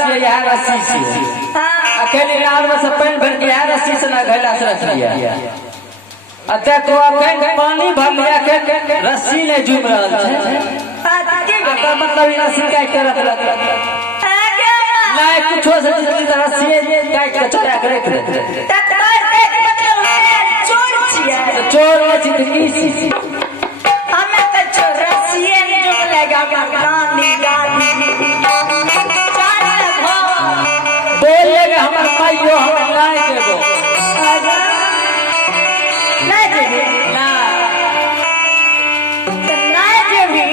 से यह रस्सी से अकेले नाल में से पानी भर के यह रस्सी से ना घैला से रख लिया अते तो अकेले पानी भर लिया के रस्सी ने झूम रहल छे अकर मतलब ये रस्सी काट के रख ना कुछ हो से रस्सी काट के चला के रख दे चोर में जिंदगी सी हमें तो चोर रस्सी ने जो लगा गानी गानी बोलेगा हमार माइयो हम लाए देबो नहीं देबे ना तो नहीं देबे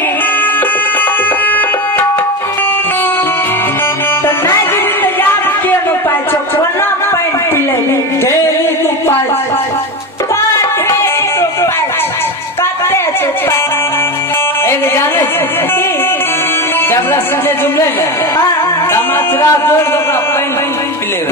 तो नहीं देबे तो याद के नो पाई चोना पाइन पी ले डेली तू पाई एक जाने जब रस्सी से जुमले ना तमाचरा जोड़ दो पानी पी ले